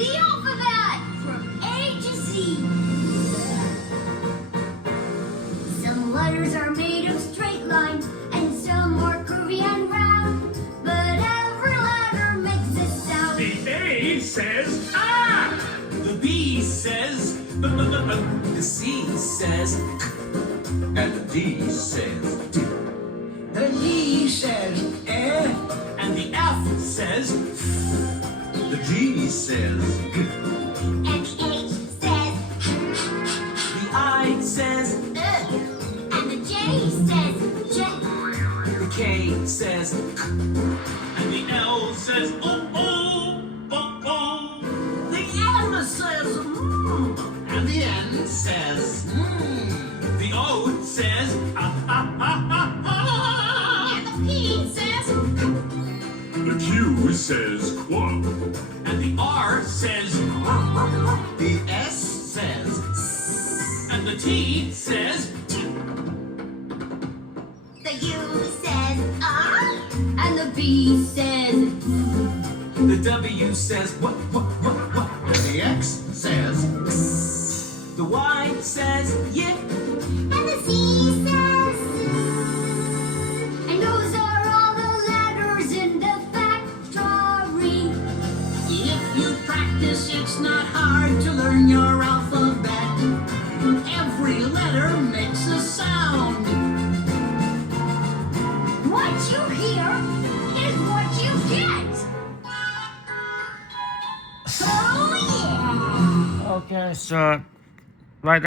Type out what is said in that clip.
The alphabet from A to Z. Some letters are made of straight lines, and some are curvy and round. But every letter makes a sound. The A says ah. The B says b. The C says k. And the D says d. The D says eh. And the F says f. The G says g. And the H says The I says ugh. And the J says j. the K says k. And the L says oh. The M says And the N says The O says And the P says The Q says quo. And the R says The S says And the T says t. the U says and the B says The W says what. And the X says x. The Y says yeah. and the Z says and those are all the letters in the factory. If you practice, it's not hard to learn your alphabet. Every letter makes a sound. What you hear is what you get. Oh yeah! Okay, start.